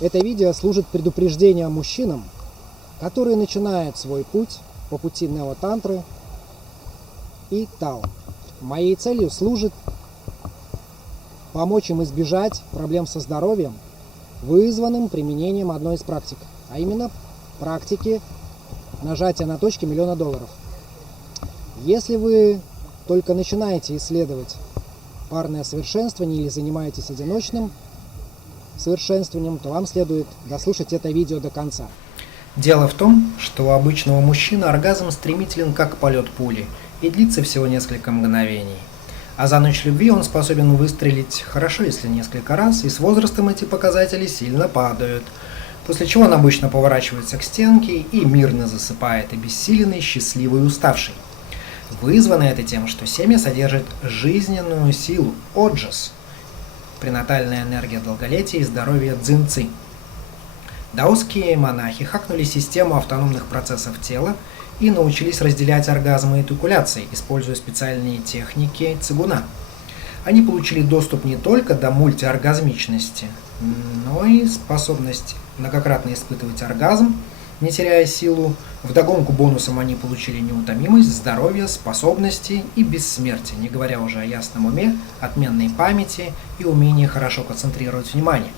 Это видео служит предупреждением мужчинам, которые начинают свой путь по пути неотантры и Тао. Моей целью служит помочь им избежать проблем со здоровьем, вызванным применением одной из практик, а именно практики нажатия на точки $1 000 000. Если вы только начинаете исследовать парное совершенствование или занимаетесь одиночным совершенствованием, то вам следует дослушать это видео до конца. Дело в том, что у обычного мужчины оргазм стремителен как полет пули и длится всего несколько мгновений. А за ночь любви он способен выстрелить хорошо, если несколько раз, и с возрастом эти показатели сильно падают, после чего он обычно поворачивается к стенке и мирно засыпает, обессиленный, счастливый и уставший. Вызвано это тем, что семя содержит жизненную силу, оджас, пренатальная энергия долголетия и здоровья дзин-ци. Даосские монахи хакнули систему автономных процессов тела и научились разделять оргазмы и этакуляции, используя специальные техники цигуна. Они получили доступ не только до мультиоргазмичности, но и способность многократно испытывать оргазм, не теряя силу. Вдогонку бонусом они получили неутомимость, здоровье, способности и бессмертие, не говоря уже о ясном уме, отменной памяти и умении хорошо концентрировать внимание.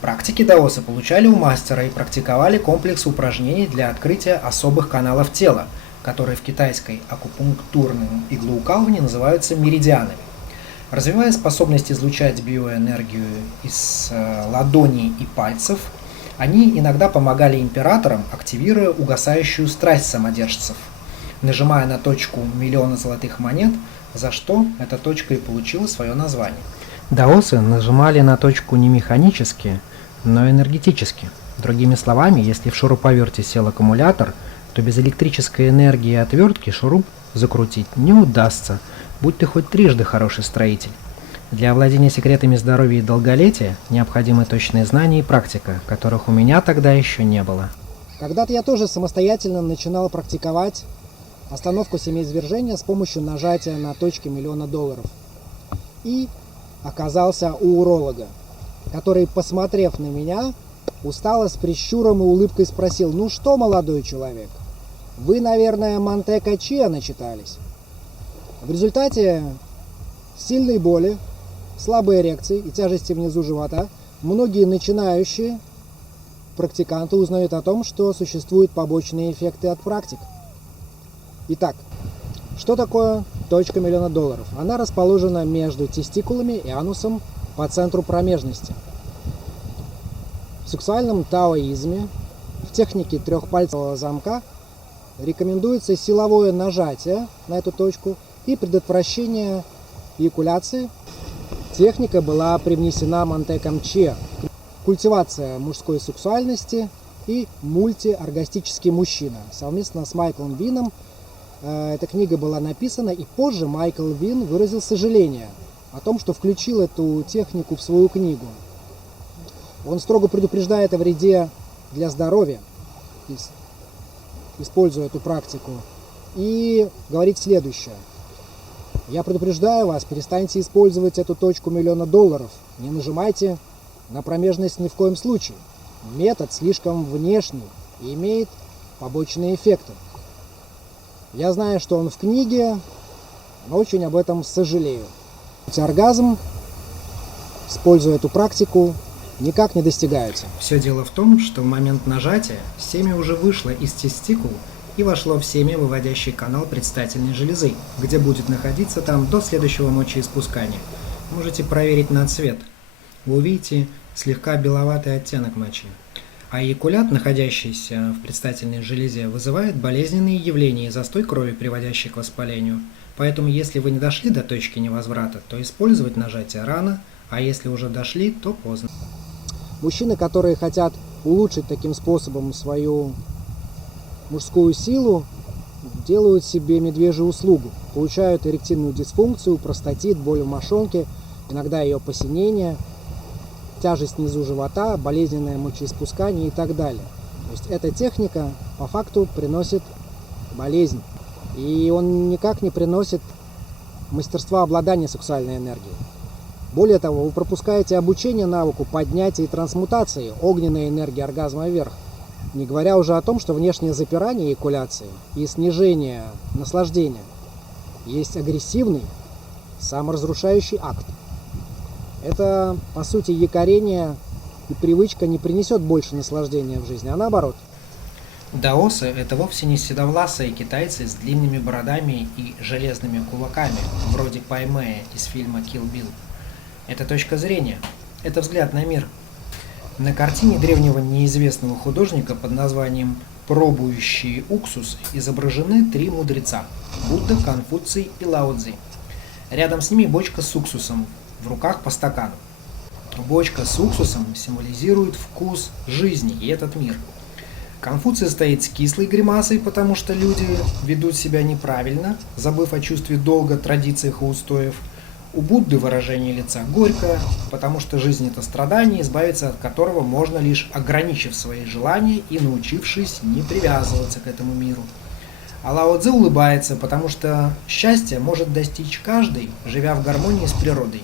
Практики даоса получали у мастера и практиковали комплекс упражнений для открытия особых каналов тела, которые в китайской акупунктурном иглоукалывании называются меридианами. Развивая способность излучать биоэнергию из ладоней и пальцев, они иногда помогали императорам, активируя угасающую страсть самодержцев, нажимая на точку миллиона золотых монет, за что эта точка и получила свое название. Даосы нажимали на точку не механически, но энергетически. Другими словами, если в шуруповерте сел аккумулятор, то без электрической энергии и отвертки шуруп закрутить не удастся, будь ты хоть трижды хороший строитель. Для овладения секретами здоровья и долголетия необходимы точные знания и практика, которых у меня тогда еще не было. Когда-то я тоже самостоятельно начинал практиковать остановку семяизвержения с помощью нажатия на точки $1 000 000. И оказался у уролога, который, посмотрев на меня, устало с прищуром и улыбкой спросил: «Ну что, молодой человек, вы, наверное, Мантека Чиа начитались?» В результате сильной боли, слабой эрекции и тяжести внизу живота многие начинающие практиканты узнают о том, что существуют побочные эффекты от практик. Итак, что такое точка $1 000 000? Она расположена между тестикулами и анусом по центру промежности. В сексуальном таоизме, в технике трехпальцевого замка, рекомендуется силовое нажатие на эту точку и предотвращение эякуляции. Техника была привнесена Мантеком Чиа. Культивация мужской сексуальности и мультиоргастический мужчина. Совместно с Майклом Вином эта книга была написана, и позже Майкл Вин выразил сожаление о том, что включил эту технику в свою книгу. Он строго предупреждает о вреде для здоровья, используя эту практику, и говорит следующее: «Я предупреждаю вас, перестаньте использовать эту точку $1 000 000, не нажимайте на промежность ни в коем случае. Метод слишком внешний и имеет побочные эффекты». Я знаю, что он в книге, но очень об этом сожалею. Оргазм, используя эту практику, никак не достигается. Все дело в том, что в момент нажатия семя уже вышло из тестикул и вошло в семя, выводящий канал предстательной железы, где будет находиться там до следующего мочеиспускания. Можете проверить на цвет. Вы увидите слегка беловатый оттенок мочи. А эякулят, находящийся в предстательной железе, вызывает болезненные явления и застой крови, приводящий к воспалению. Поэтому, если вы не дошли до точки невозврата, то использовать нажатие рано, а если уже дошли, то поздно. Мужчины, которые хотят улучшить таким способом свою мужскую силу, делают себе медвежью услугу. Получают эректильную дисфункцию, простатит, боль в мошонке, иногда ее посинение, тяжесть внизу живота, болезненное мочеиспускание и так далее. То есть эта техника по факту приносит болезнь. И он никак не приносит мастерства обладания сексуальной энергией. Более того, вы пропускаете обучение навыку поднятия и трансмутации огненной энергии оргазма вверх, не говоря уже о том, что внешнее запирание эякуляции и снижение наслаждения есть агрессивный, саморазрушающий акт. Это, по сути, якорение и привычка не принесет больше наслаждения в жизни, а наоборот. Даосы – это вовсе не седовласые китайцы с длинными бородами и железными кулаками, вроде Паймея из фильма «Kill Bill». Это точка зрения, это взгляд на мир. На картине древнего неизвестного художника под названием «Пробующие уксус» изображены три мудреца – Будда, Конфуций и Лао Цзи. Рядом с ними бочка с уксусом, в руках по стакану. Бочка с уксусом символизирует вкус жизни и этот мир. Конфуций стоит с кислой гримасой, потому что люди ведут себя неправильно, забыв о чувстве долга, традициях и устоев. У Будды выражение лица горькое, потому что жизнь – это страдание, избавиться от которого можно лишь ограничив свои желания и научившись не привязываться к этому миру. А Лао Цзи улыбается, потому что счастье может достичь каждый, живя в гармонии с природой.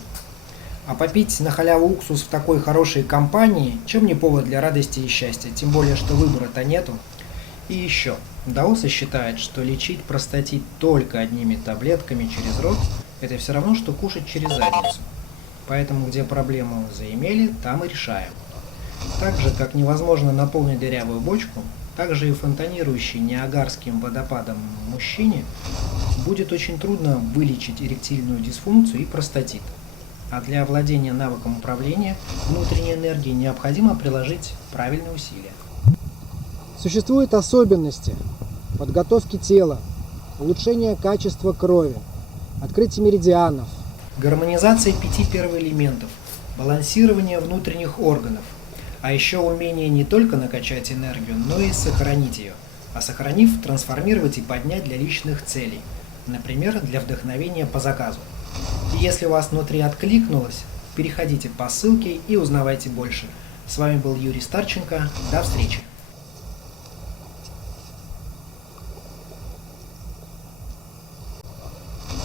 А попить на халяву уксус в такой хорошей компании, чем не повод для радости и счастья, тем более, что выбора-то нету. И еще, даосы считают, что лечить простатит только одними таблетками через рот – это все равно, что кушать через задницу. Поэтому, где проблему заимели, там и решаем. Так же, как невозможно наполнить дырявую бочку, так же и фонтанирующий Ниагарским водопадом мужчине будет очень трудно вылечить эректильную дисфункцию и простатит. А для овладения навыком управления внутренней энергией необходимо приложить правильные усилия. Существуют особенности подготовки тела, улучшения качества крови, открытие меридианов, Гармонизация 5 первоэлементов, балансирование внутренних органов, а еще умение не только накачать энергию, но и сохранить ее, а сохранив, трансформировать и поднять для личных целей, например, для вдохновения по заказу. И если у вас внутри откликнулось, переходите по ссылке и узнавайте больше. С вами был Юрий Старченко. До встречи!